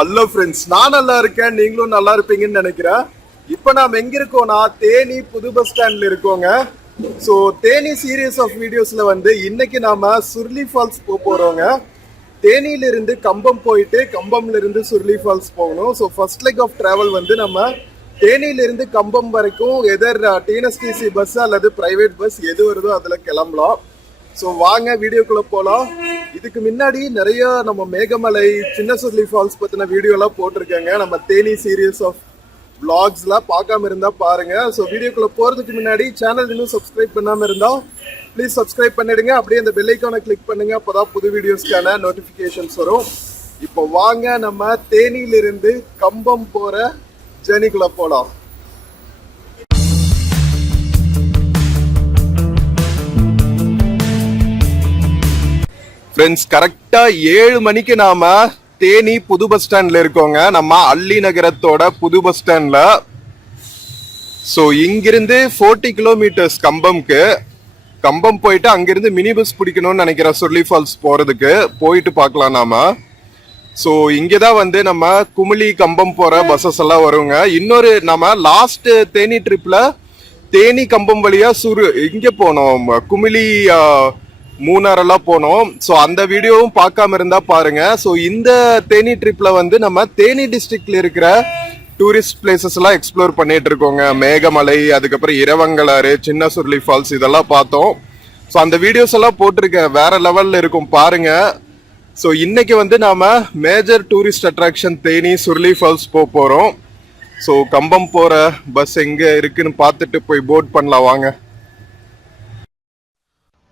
Hello friends, நான் நல்லா இருக்கேன், நீங்களும் நல்லா இருப்பீங்கன்னு நினைக்கிறேன். இப்போ நாம் எங்க இருக்கோம்னா தேனி புது பஸ் ஸ்டாண்ட்ல இருக்கோங்க. ஸோ தேனி சீரியஸ் ஆஃப் வீடியோஸ்ல வந்து இன்னைக்கு நாம சுர்லி ஃபால்ஸ் போறோங்க. தேனியில இருந்து கம்பம் போயிட்டு கம்பம்ல இருந்து சுர்லி ஃபால்ஸ் போகணும். So first leg of travel வந்து நம்ம தேனியில இருந்து கம்பம் வரைக்கும் எதர் டிஎன்எஸ்டிசி பஸ் அல்லது பிரைவேட் பஸ் எது வருதோ அதுல கிளம்பலாம். ஸோ வாங்க வீடியோக்குள்ள போகலாம். இதுக்கு முன்னாடி நிறைய நம்ம மேகமலை சின்ன சுர்லி ஃபால்ஸ் பத்தின வீடியோலாம் போட்டிருக்கேங்க. நம்ம தேனி சீரியஸ் ஆஃப் vlogsலாம் பார்க்காம இருந்தா பாருங்க. ஸோ வீடியோக்குள்ள போறதுக்கு முன்னாடி சேனல் இன்னும் சப்ஸ்கிரைப் பண்ணாம இருந்தா ப்ளீஸ் சப்ஸ்கிரைப் பண்ணிடுங்க. அப்படியே அந்த பெல் ஐக்கானை கிளிக் பண்ணுங்க, அப்பதான் புது வீடியோஸ்க்கான நோட்டிபிகேஷன்ஸ் வரும். இப்போ வாங்க நம்ம தேனியிலிருந்து கம்பம் போற ஜேர்னிக்குள்ள போலாம். ஃப்ரெண்ட்ஸ், கரெக்டா 7 மணிக்கு நாம தேனி புது பஸ் ஸ்டாண்ட்ல இருக்கோங்க. நம்ம அள்ளி நகரத்தோட புது பஸ் ஸ்டாண்ட்ல. ஸோ இங்கிருந்து 40 கிலோமீட்டர்ஸ் கம்பம் போயிட்டு அங்கிருந்து மினி பஸ் பிடிக்கணும்னு நினைக்கிறேன். சுர்லி ஃபால்ஸ் போறதுக்கு போயிட்டு பார்க்கலாம் நாம. ஸோ இங்கதான் வந்து நம்ம குமுளி கம்பம் போற பஸ்ஸஸ் எல்லாம் வருங்க. இன்னொரு நம்ம லாஸ்ட் தேனி ட்ரிப்ல தேனி கம்பம் வழியா இங்க போனோம், குமுளி மூணாரெல்லாம் போனோம். ஸோ அந்த வீடியோவும் பார்க்காம இருந்தா பாருங்க. ஸோ இந்த தேனி ட்ரிப்ல வந்து நம்ம தேனி டிஸ்ட்ரிக்ட்ல இருக்கிற டூரிஸ்ட் பிளேசஸ் எல்லாம் எக்ஸ்ப்ளோர் பண்ணிட்டு இருக்கோங்க. மேகமலை, அதுக்கப்புறம் இரவங்கலாறு, சின்ன சுர்லி ஃபால்ஸ் இதெல்லாம் பார்த்தோம். ஸோ அந்த வீடியோஸ் எல்லாம் போட்டிருக்கேன், வேற லெவல்ல இருக்கும் பாருங்க. ஸோ இன்னைக்கு வந்து நாம major tourist attraction Theni Suruli falls போறோம். ஸோ கம்பம் போற பஸ் எங்க இருக்குன்னு பார்த்துட்டு போய் போர்ட் பண்ணலாம் வாங்க.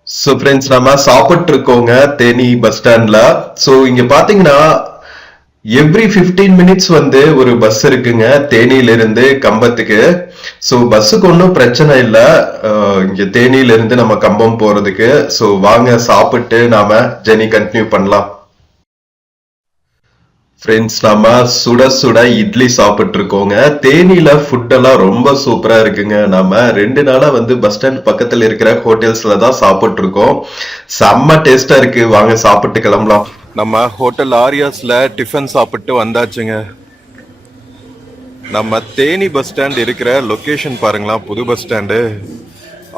ஸோ ஃப்ரெண்ட்ஸ், நம்ம சாப்பிட்டு இருக்கோங்க தேனி பஸ் ஸ்டாண்ட்ல. ஸோ இங்க பாத்தீங்கன்னா எவ்ரி 15 மினிட்ஸ் வந்து ஒரு பஸ் இருக்குங்க தேனியில இருந்து கம்பத்துக்கு. ஸோ பஸ்ஸுக்கு ஒன்றும் பிரச்சனை இல்லை இங்க தேனியில இருந்து நம்ம கம்பம் போறதுக்கு. ஸோ வாங்க சாப்பிட்டு நாம ஜெர்னி கண்டினியூ பண்ணலாம். ஃப்ரெண்ட்ஸ், நம்ம சுட சுட இட்லி சாப்பிட்டு இருக்கோங்க. தேனியில ஃபுட் எல்லாம் ரொம்ப சூப்பரா இருக்குங்க. நம்ம 2 நாளா வந்து பஸ் ஸ்டாண்ட் பக்கத்துல இருக்கிற ஹோட்டல்ஸ்ல தான் சாப்பிட்டு இருக்கோம். செம்ம டேஸ்டா இருக்கு. வாங்க சாப்பிட்டு கிளம்பலாம். நம்ம ஹோட்டல் ஆரியாஸ்ல டிஃபன் சாப்பிட்டு வந்தாச்சுங்க. நம்ம தேனி பஸ் ஸ்டாண்ட் இருக்கிற லொகேஷன் பாருங்களா, புது பஸ் ஸ்டாண்டு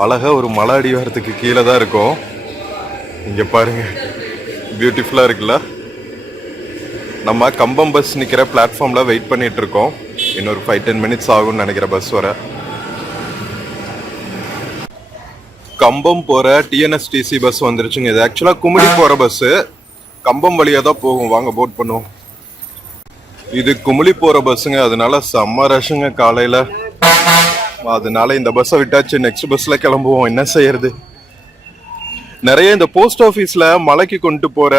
அழகா ஒரு மலை அடிவாரத்துக்கு கீழே தான் இருக்கும். இங்க பாருங்க, பியூட்டிஃபுல்லா இருக்குல்ல. நம்ம கம்பம் பஸ் நிக்கிற பிளாட்ஃபார்ம்ல வெயிட் பண்ணிட்டு இருக்கோம். இன்னொரு 5-10 மினிட்ஸ் ஆகும்னு நினைக்கிற பஸ் வர. கம்பம் போற டிஎன்எஸ்டிசி பஸ் வந்துருச்சுங்க. இது ஆக்சுவலா குமுளி போற பஸ், கம்பம் வழியா தான் போகும். வாங்க போட் பண்ணுவோம். இது குமுளி போற பஸ்ஸுங்க, அதனால செம்ம ரஷ்ங்க காலையில. அதனால இந்த பஸ்ஸை விட்டாச்சு, நெக்ஸ்ட் பஸ்ல கிளம்புவோம். என்ன செய்யறது, நிறைய இந்த போஸ்ட் ஆஃபீஸ்ல மலைக்கு கொண்டு போற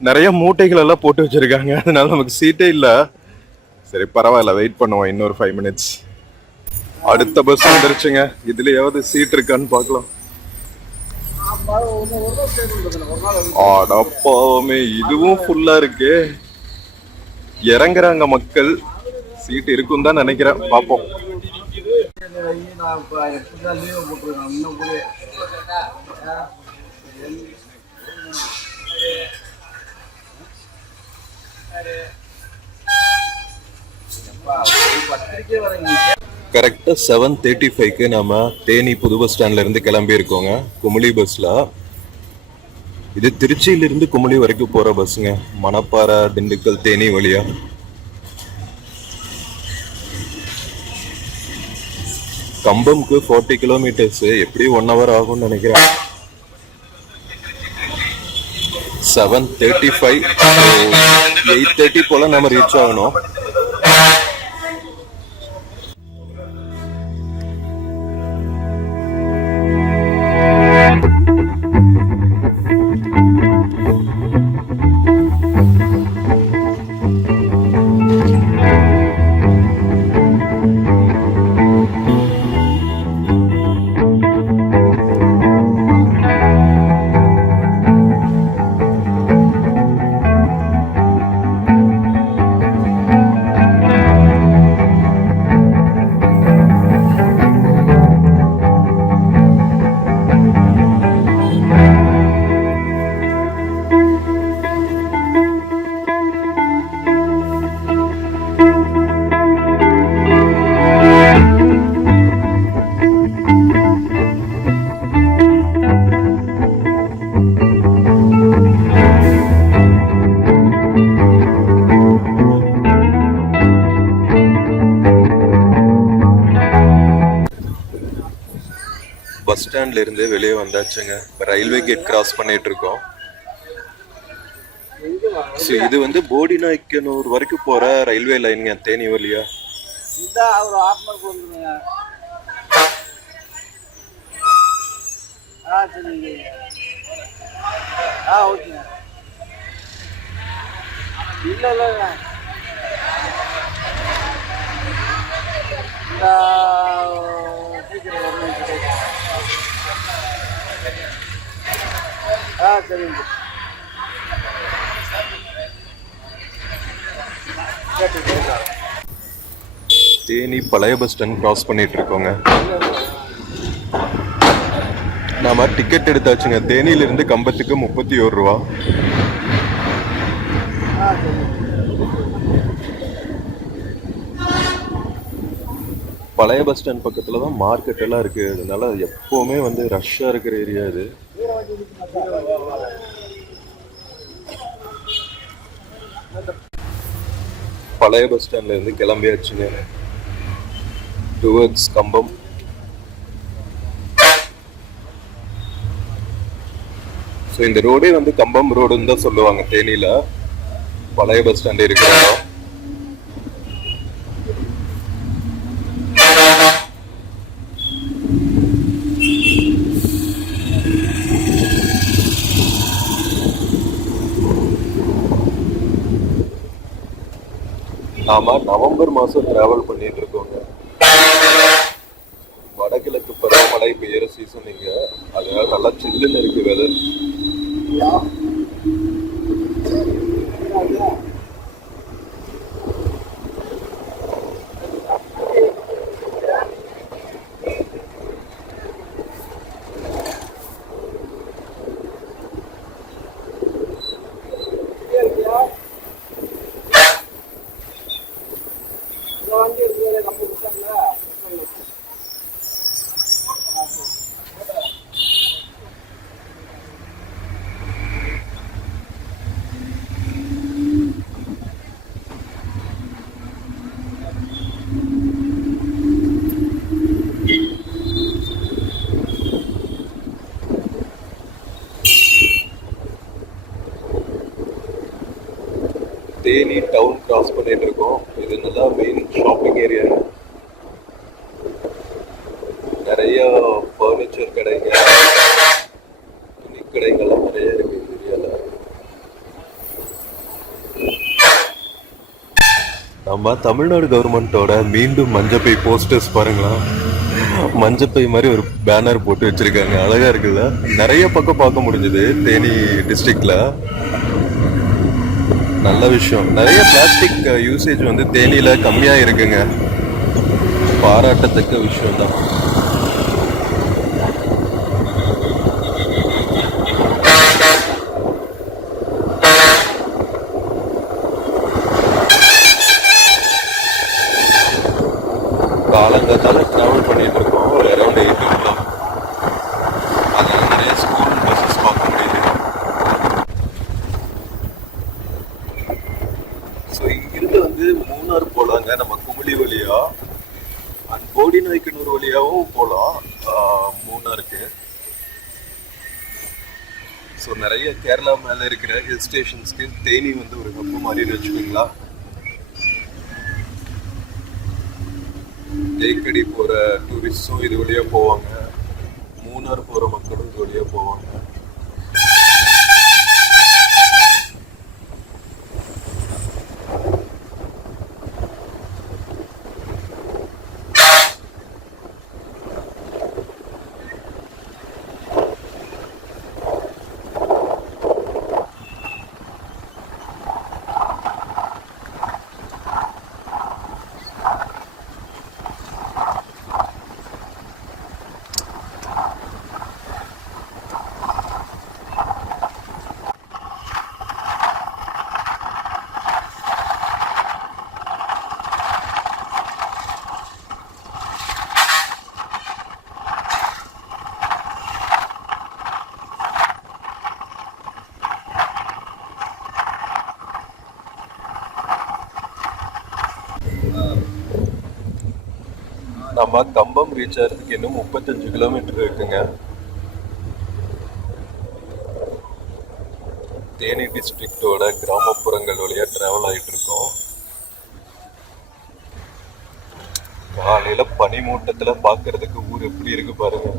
நிறைய மூட்டைகள் எல்லாம் போட்டு வச்சிருக்காங்க. அதனால நமக்கு சீட்டே இல்ல. சரி பரவாயில்ல, வெயிட் பண்ணுவோம் இன்னொரு 5 மினிட்ஸ். அடுத்த பஸ் வந்துருச்சுங்க. இதுலயாவது சீட் இருக்கான்னு பார்க்கலாம். ஆடப்பாவமே, இதுவும் ஃபுல்லா இருக்கு. இறங்குறாங்க மக்கள். சீட் இருக்கும் தான் நினைக்கிறேன், பாப்போம். கரெக்டா 7:35க்கு நாம தேனி புது பஸ் ஸ்டாண்ட்ல இருந்து கிளம்பி இருக்கோங்க குமுளி பஸ்ல. இது திருச்சியில இருந்து குமுளி வரைக்கும் போற பஸ்ஸுங்க, மணப்பாறை, திண்டுக்கல், தேனி வழியா. கம்பம்க்கு 40 கிலோமீட்டர்ஸ், எப்படி 1 hour ஆகும்னு நினைக்கிறேன். 7:35, 8:30 போல நம்ம ரீச் ஆகணும். பஸ் ஸ்டாண்ட்ல இருந்து வெளியே வந்தாச்சுங்க. ரயில்வே கேட் கிராஸ் பண்ணிட்டு இருக்கோம். ஸோ இது வந்து போடிநாய்க்கனூர் வரைக்கும் போற ரயில்வே லைனுங்க, தேனி வழியா. ஒரு ஆஃப் வந்துருங்க. சரிங்க. ஓகேங்க. இல்லை இல்லைங்க, இந்த சீக்கிரம் சரிங்க. தேனி பழைய பஸ் ஸ்டாண்ட் கிராஸ் பண்ணிட்டு இருக்கோங்க. நாம டிக்கெட் எடுத்தாச்சுங்க. தேனியில இருந்து கம்பத்துக்கு 31 ரூபா. பழைய பஸ் ஸ்டாண்ட் பக்கத்துல தான் மார்க்கெட் எல்லாம் இருக்கு. அதனால எப்பவுமே வந்து ரஷ்ஷா இருக்கிற ஏரியா இது. பழைய பஸ் ஸ்டாண்ட்ல இருந்து கிளம்பியாச்சுங்க டுவர்ட்ஸ் கம்பம். ஸோ இந்த ரோடே வந்து கம்பம் ரோடுன்னு தான் சொல்லுவாங்க தேனியில. பழைய பஸ் ஸ்டாண்ட் இருக்கிற இடம். நாம நவம்பர் மாசம் டிராவல் பண்ணிட்டு இருக்கோங்க. வடகிழக்கு பருவமழை பெய்யற சீசன் இங்க. அதனால நல்லா சில்லுன்னு இருக்கு வெதர். தேனி டவுன் கிராஸ் பண்ணிட்டு இருக்கோம். இது நல்லா மெயின் ஷாப்பிங் ஏரியா. நிறைய ஃபர்னிச்சர் கடைங்க, துணி கடைங்கெல்லாம் நிறைய இருக்கு இந்த ஏரியால. நம்ம தமிழ்நாடு கவர்மெண்டோட மீண்டும் மஞ்சப்பை போஸ்டர்ஸ் பாருங்களா. மஞ்சப்பை மாதிரி ஒரு பேனர் போட்டு வச்சிருக்காங்க. அழகா இருக்குல்ல. நிறைய பக்கம் பார்க்க முடிஞ்சது தேனி டிஸ்ட்ரிக்ட்ல. நல்ல விஷயம். நிறைய பிளாஸ்டிக் யூசேஜ் வந்து தேனியில கம்மியா இருக்குங்க. பாராட்டத்தக்க விஷயம் தான். காலங்காத்தால டிராவல் பண்ணிட்டு இருக்கோம். Around 8 o'clock. அதில் நிறைய ஸ்கூல் பஸ்ஸஸ் பார்க்க முடியுது. ஸோ இங்கிருந்து வந்து மூணார் போலாங்க நம்ம குமுளி வழியா. அண்ட் போடிநாய்க்கனூர் வழியாவும் போகலாம் மூணாருக்கு. ஸோ நிறைய கேரளா மேலே இருக்கிற ஹில் ஸ்டேஷன்ஸ்க்கு தேனி வந்து ஒரு ஹப்பு மாதிரின்னு வச்சுக்கோங்களா. தேக்கடி போகிற டூரிஸ்டும் இது வழியாக போவாங்க. மூணார் போகிற மக்களும் இது வழியாக போவாங்க. நம்ம கம்பம் ரீச் ஆகிறதுக்கு இன்னும் 35 கிலோமீட்டர் இருக்குங்க. தேனி டிஸ்ட்ரிக்டோட கிராமப்புறங்கள் வழியா டிராவல் ஆகிட்டு இருக்கோம். காலையில பனிமூட்டத்துல பாக்குறதுக்கு ஊர் எப்படி இருக்கு பாருங்க.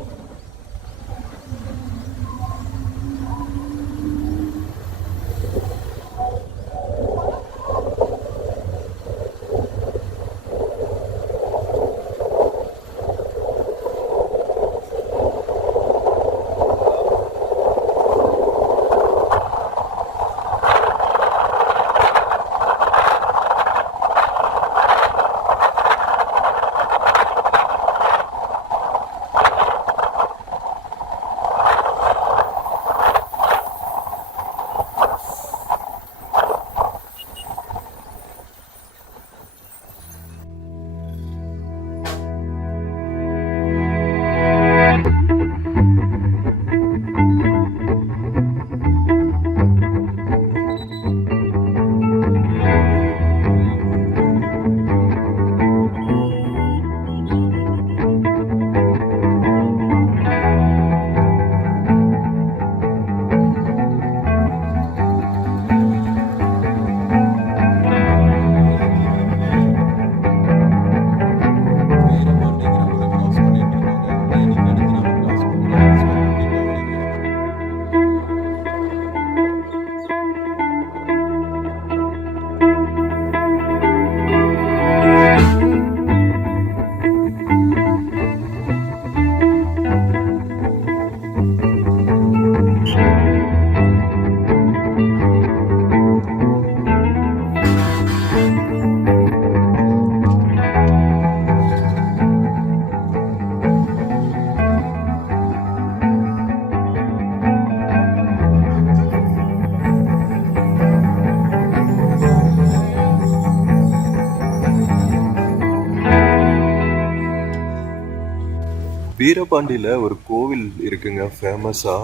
வீரபாண்டியில ஒரு கோவில் இருக்குங்க ஃபேமஸா.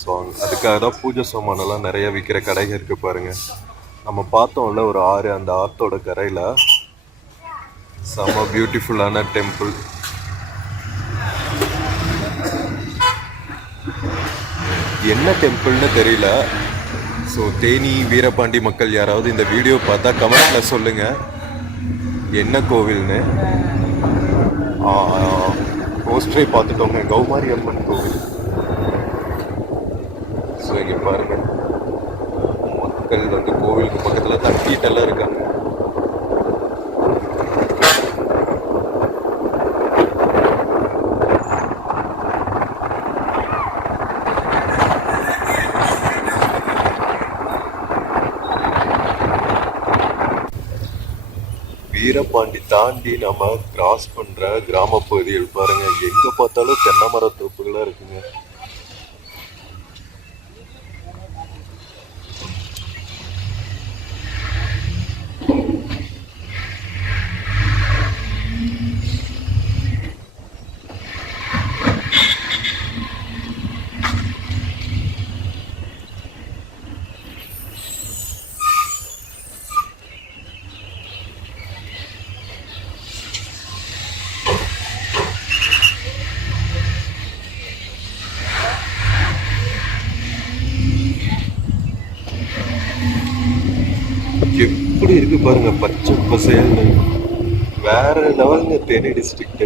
ஸோ அதுக்காக தான் பூஜை சாமானெல்லாம் நிறைய விற்கிற கடைகள் இருக்கு பாருங்க. நம்ம பார்த்தோம்ல ஒரு ஆறு, அந்த ஆத்தோட கரையில செம்ம பியூட்டிஃபுல்லான டெம்பிள். என்ன டெம்பிள்னு தெரியல. ஸோ தேனி வீரபாண்டி மக்கள் யாராவது இந்த வீடியோ பார்த்தா கமெண்ட்ல சொல்லுங்க என்ன கோவில்னு. போஸ்டரை பார்த்துட்டோங்க, கௌமாரி அம்மன் கோவில். ஸோ இங்கே பாருங்க, மக்கள் வந்து கோவிலுக்கு பக்கத்தில் தட்டிட்டெல்லாம் இருக்காங்க. வீரபாண்டி தாண்டி நம்ம கிராஸ் பண்ற கிராம பகுதிகள் பாருங்க, எங்க பார்த்தாலும் தென்னை மர தோப்புகளா இருக்குங்க. எப்படி இருக்கு பாருங்க, பச்சை பசேல்னு. வேற லெவலுங்க தேனி டிஸ்ட்ரிக்ட்.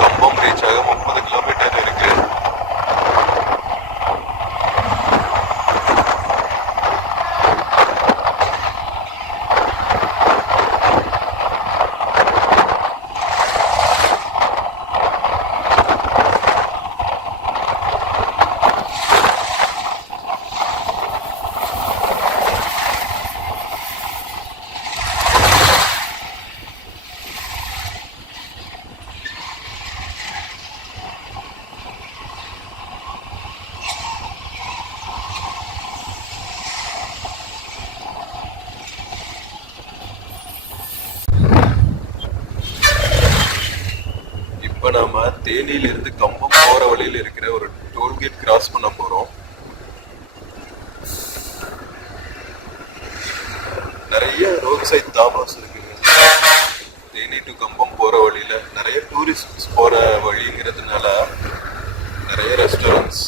கம்பம் ரீச் ஆக 30 கிலோமீட்டர் இருக்கு. இப்ப நாம தேனியில இருந்து கம்பம் போற வழியில இருக்கிற ஒரு டோல்கேட் கிராஸ் பண்ண போறோம். நிறைய ரோட் சைட் தாபாஸ் இருக்குங்க. தேனி டு கம்பம் போற வழியில நிறைய டூரிஸ்ட் போற வழிங்கிறதுனால நிறைய ரெஸ்டாரண்ட்ஸ்.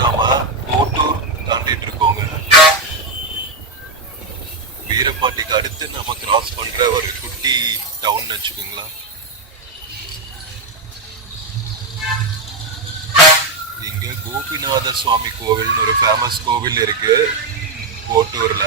நாம கோட்டூர் தாண்டிட்டு இருக்கோங்க. வீரபாண்டிக்கு அடுத்து நம்ம கிராஸ் பண்ற ஒரு குட்டி டவுன் வச்சுக்கோங்களா. இங்க கோபிநாத சுவாமி கோவில்னு ஒரு ஃபேமஸ் கோவில் இருக்கு கோட்டூர்ல.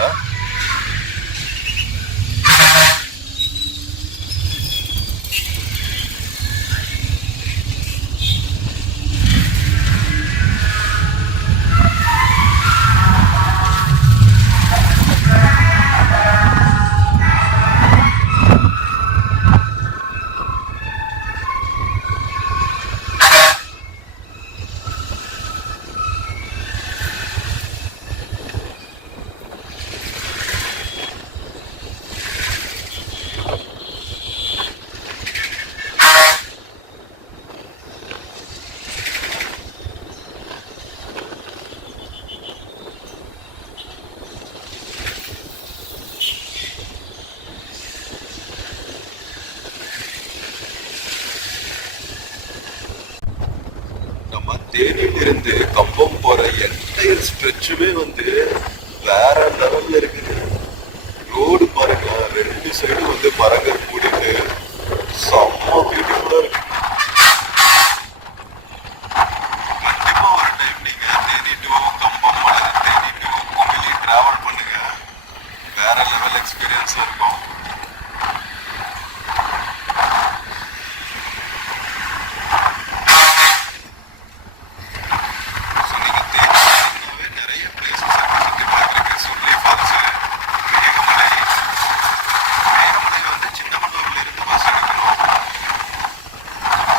தேனியிலிருந்து கம்பம் போற என்டையர் ஸ்ட்ரெச்சுமே வந்து வேற லெவல்ல இருக்குது. ரோடு பாருங்க, ரெண்டு சைடு வந்து மரங்கள் கூடிட்டு செம்ம பியூட்டிஃபுல்லா இருக்கு. கண்டிப்பா ஒரு டைம் நீங்க தேனி டு கம்பம் அல்லது தேனி டு குமிளி டிராவல் பண்ணுங்க, வேற லெவல் எக்ஸ்பீரியன்ஸ் இருக்கும். ஸோ நீங்க தேனினாவே நிறைய பிளேசஸ் சுற்றி பார்க்குறதுக்கு சுருளி ஃபால்ஸ், மேகமலை. மேகமலை வந்து சின்னமனூர்ல இருந்து பஸ் எடுக்கணும்.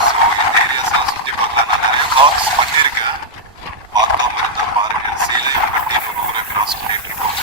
ஸோ இந்த ஏரியாஸ் எல்லாம் சுற்றி பார்க்கலாம். நான் நிறைய vlogs பண்ணியிருக்கேன், பார்க்காம இருந்தா பாருங்க. சீலையம்பட்டின்னு ஒரு ஊரை கிராஸ் பண்ணிட்டு இருக்கோம்.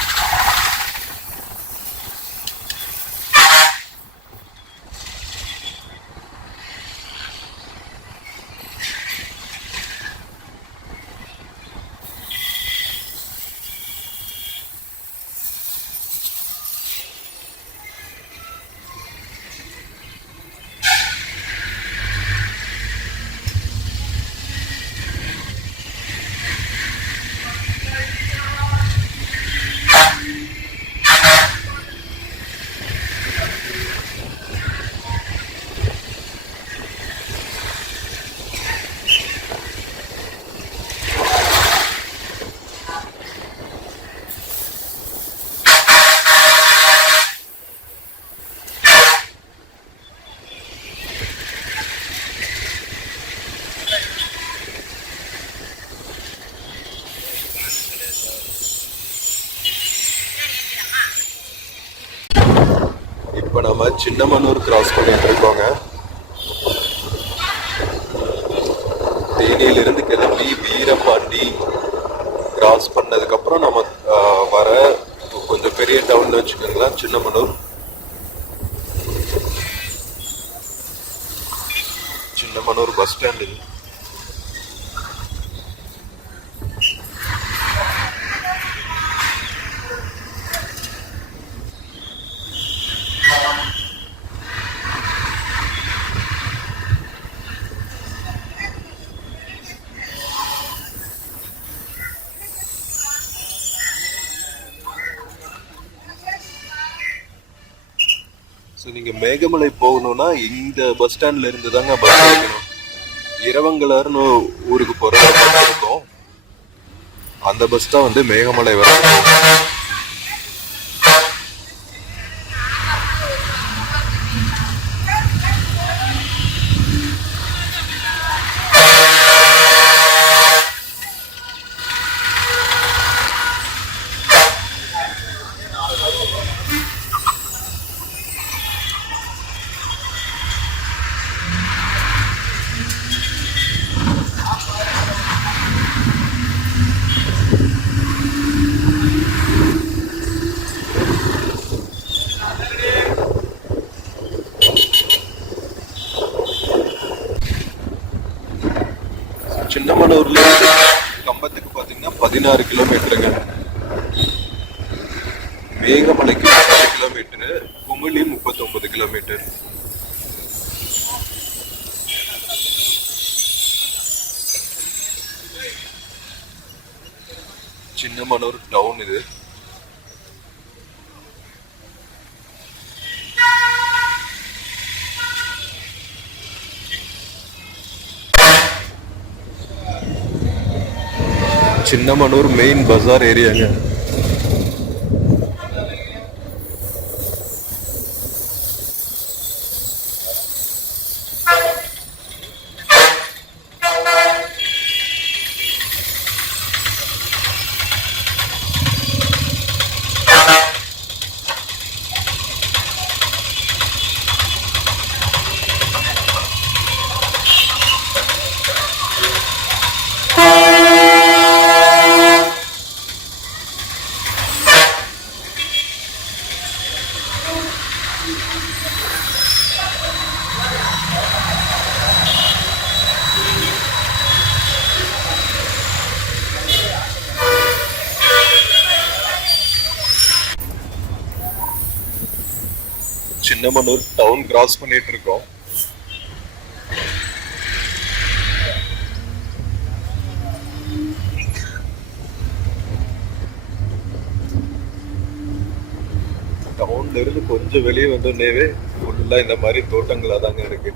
இப்போ நம்ம சின்னமனூர் கிராஸ் பண்ணிட்டு இருக்கோங்க. தேனியிலிருந்து கிளம்பி வீரபாண்டி கிராஸ் பண்ணதுக்கப்புறம் நம்ம வர கொஞ்சம் பெரிய டவுன் வச்சுக்கோங்களேன், சின்னமனூர். சின்னமனூர் பஸ் ஸ்டாண்ட் இது. ஸோ நீங்கள் மேகமலை போகணும்னா இந்த பஸ் ஸ்டாண்ட்ல இருந்து தாங்க பஸ் எடுக்கணும். இரவங்கலர்னு ஊருக்கு போகிற பஸ் இருக்கும், அந்த பஸ் தான் வந்து மேகமலை வர போகும். சின்னமனூர்ல கம்பத்துக்கு பாத்தீங்கன்னா 16 கிலோமீட்டருங்க, மேகமலைக்கு 30 kilometre, Kumily 39 kilometre. Chinnamanur town இது. சின்னமனூர் மெயின் பஜார் ஏரியாங்க. சின்னமனூர் டவுன் கிராஸ் பண்ணிட்டு இருக்கோம். கம்பம்ல இருந்து கொஞ்சம் வெளியே வந்தோடனேவே ஃபுல்லா இந்த மாதிரி தோட்டங்களா தாங்க இருக்கு.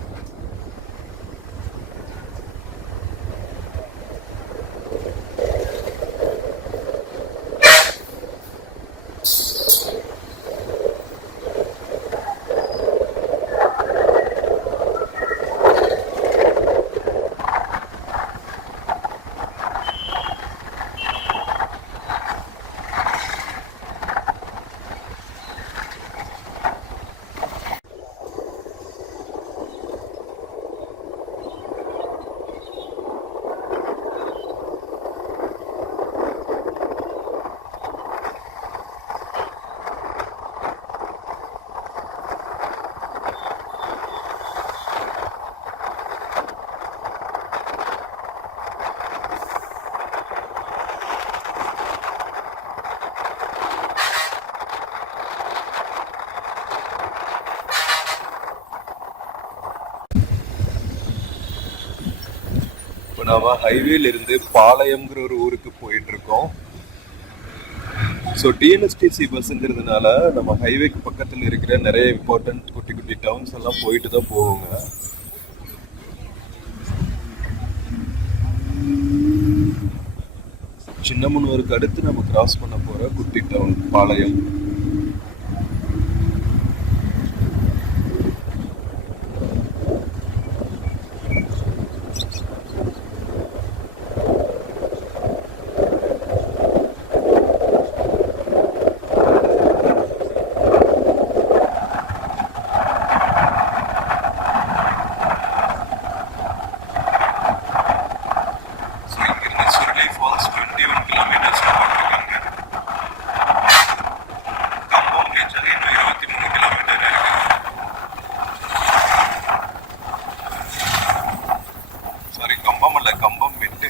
இப்போ நாம ஹைவேல இருந்து பாளையம்ங்கிற ஒரு ஊருக்கு போயிட்டு இருக்கோம். ஸோ டிஎன்எஸ்டிசி பஸ்ங்கிறதுனால நம்ம ஹைவேக்கு பக்கத்தில் இருக்கிற நிறைய இம்பார்ட்டன்ட் குட்டி குட்டி டவுன்ஸ் எல்லாம் போயிட்டு தான் போவோங்க. சின்னமனூருக்கு அடுத்து நம்ம கிராஸ் பண்ண போற குட்டி டவுன் பாளையம். கம்பம் விட்டு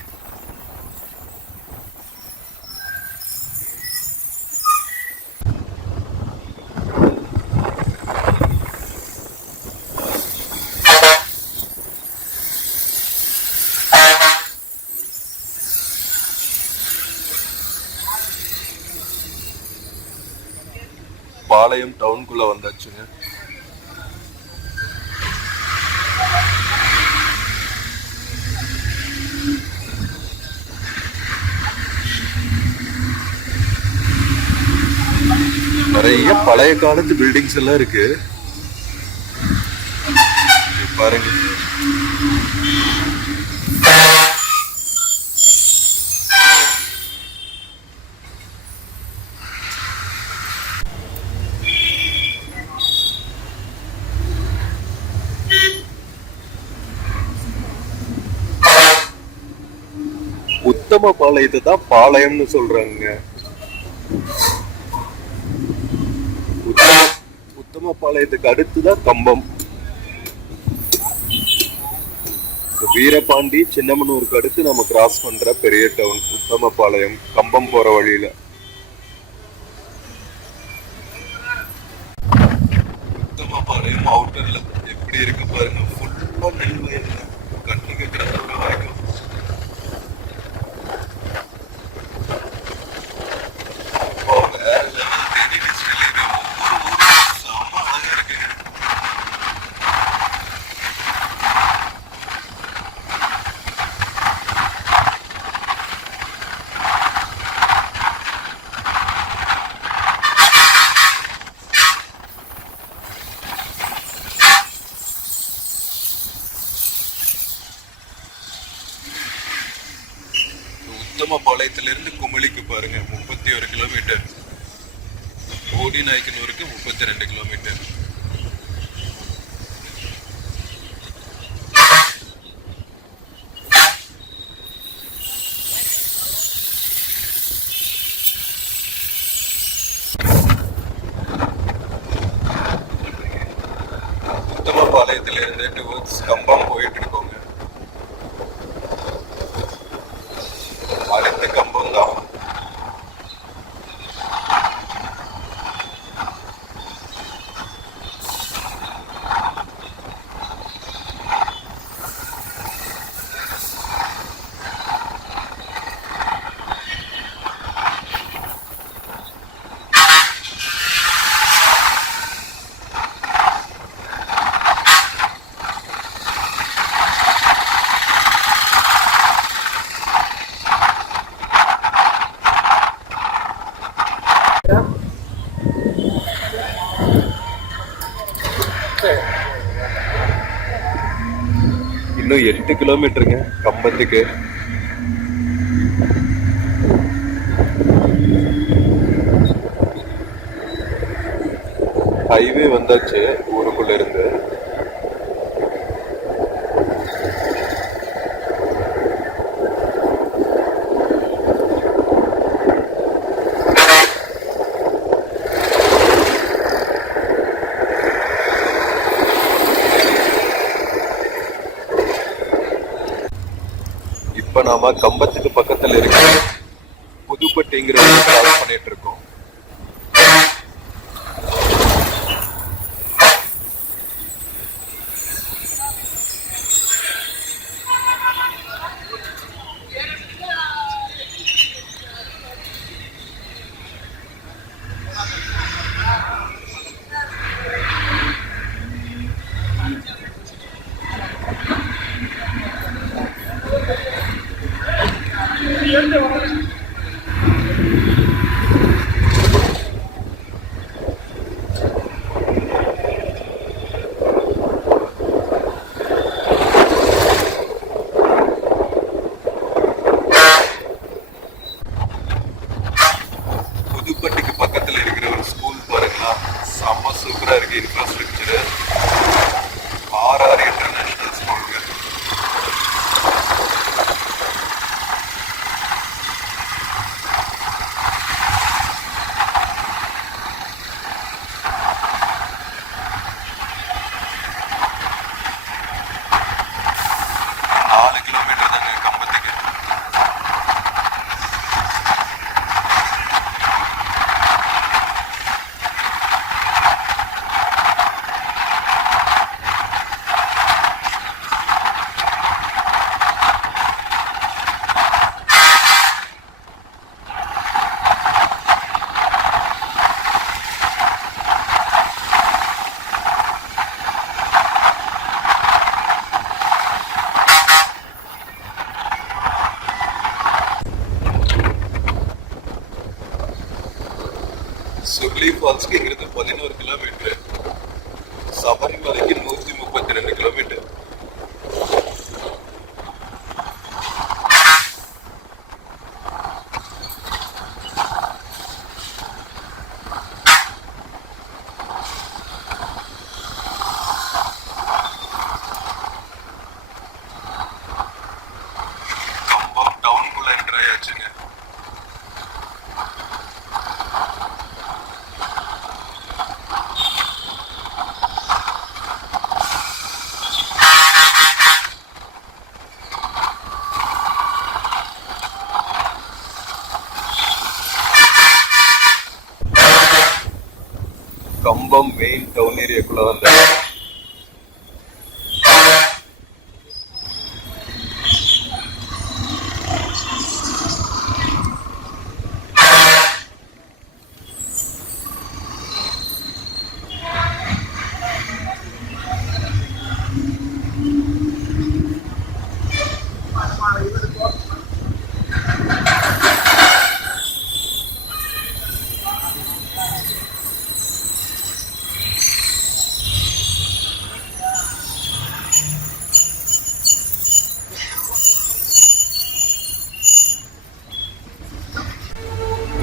பாளையம் டவுனுக்குள்ள வந்தாச்சுங்க. நிறைய பழைய காலத்து பில்டிங்ஸ் எல்லாம் இருக்கு பாருங்க. உத்தம பாளையத்தை தான் பாளையம்னு சொல்றாங்க. உத்தமபாளையத்துக்கு அடுத்துதான் கம்பம். வீரபாண்டி சின்னமனூருக்கு அடுத்து நம்ம கிராஸ் பண்ற பெரிய டவுன் உத்தமபாளையம், கம்பம் போற வழியில. உத்தமபாளையம் அவுட்டர்ல எப்படி இருக்கு பாருங்க. ஃபுல்லா நெல் வயல், கண்ணுக்கு கிடந்த வரைக்கும். உத்தமபாளையத்திலிருந்து குமிளிக்கு பாருங்க 31 கிலோமீட்டர், ஓடி நாய்க்கனூருக்கு 32 கிலோமீட்டர். உத்தமபாளையத்திலிருந்து டுவர்ட்ஸ் கம்பம் போயிட்டு இருக்கோங்க. அடுத்த கம்பம் தான். 8 கிலோமீட்டருங்க கம்பத்துக்கு. ஹைவே வந்தாச்சு ஊருக்குள்ள இருந்து. இப்ப நாம கம்பத்துக்கு பக்கத்துல இருக்க புதுப்பட்டிங்கிற கிராஸ் பண்ணிட்டு இருக்கோம். புதுப்பட்டிக்கு பக்கத்துல இருக்கிற ஒரு ஸ்கூல் பாருங்களா, செம்ம சூப்பரா இருக்கு இன்ஃப்ராஸ்ட்ரக்சர். ஆர்ஆர் இன்டர்நேஷனல் ஸ்கூலுங்க. கிலோமீட்டர் தாங்க கம்பத்துக்கு. சுர்லி ஃபால்ஸ்க்கு இங்கிருந்து 11 கிலோமீட்டர், சபரிமலைக்கு 132 கிலோமீட்டர். கம்பம் டவுனுக்குள்ள என்டர் ஆயாச்சுங்க. கம்பம் மெயின் டவுன் ஏரியாக்குள்ள வந்த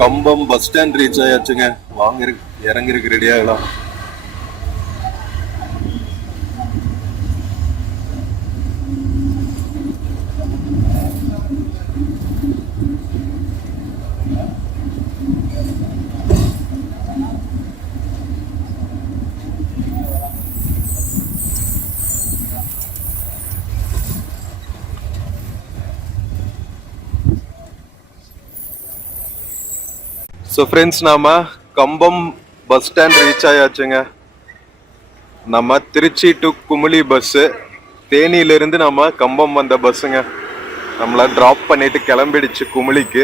கம்பம் பஸ் ஸ்டாண்ட் ரீச் ஆயாச்சுங்க. வாங்க இறங்கிருக்கு ரெடி ஆகலாம். ஸோ ஃப்ரெண்ட்ஸ், நாம கம்பம் பஸ் ஸ்டாண்ட் ரீச் ஆயாச்சுங்க. நம்ம திருச்சி டு குமுளி பஸ்ஸு, தேனியிலிருந்து நம்ம கம்பம் வந்த பஸ்ஸுங்க. நம்மளை ட்ராப் பண்ணிட்டு கிளம்பிடுச்சு குமுளிக்கு.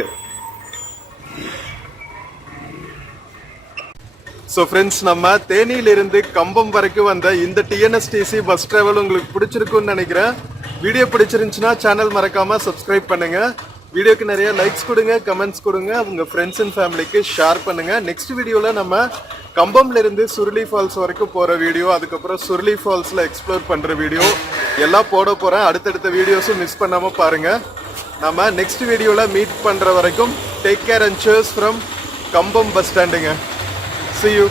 ஸோ ஃப்ரெண்ட்ஸ், நம்ம தேனியிலிருந்து கம்பம் வரைக்கும் வந்த இந்த டிஎன்எஸ்டிசி பஸ் டிராவல் உங்களுக்கு பிடிச்சிருக்குன்னு நினைக்கிறேன். வீடியோ பிடிச்சிருந்துச்சுன்னா சேனல் மறக்காம சப்ஸ்கிரைப் பண்ணுங்க. வீடியோக்கு நிறைய லைக்ஸ் கொடுங்க, கமெண்ட்ஸ் கொடுங்க, உங்க ஃப்ரெண்ட்ஸ் அண்ட் ஃபேமிலிக்கு ஷேர் பண்ணுங்க. நெக்ஸ்ட் வீடியோல நம்ம கம்பம்ல இருந்து சுருளி ஃபால்ஸ் வரைக்கும் போற வீடியோ, அதுக்கப்புறம் சுருளி ஃபால்ஸ்ல எக்ஸ்ப்ளோர் பண்ற வீடியோ எல்லாம் போட போறேன். அடுத்தடுத்த வீடியோஸும் மிஸ் பண்ணாம பாருங்க. நம்ம நெக்ஸ்ட் வீடியோல மீட் பண்ற வரைக்கும் take care and cheers from Kambam bus ஸ்டாண்டுங்க. See you.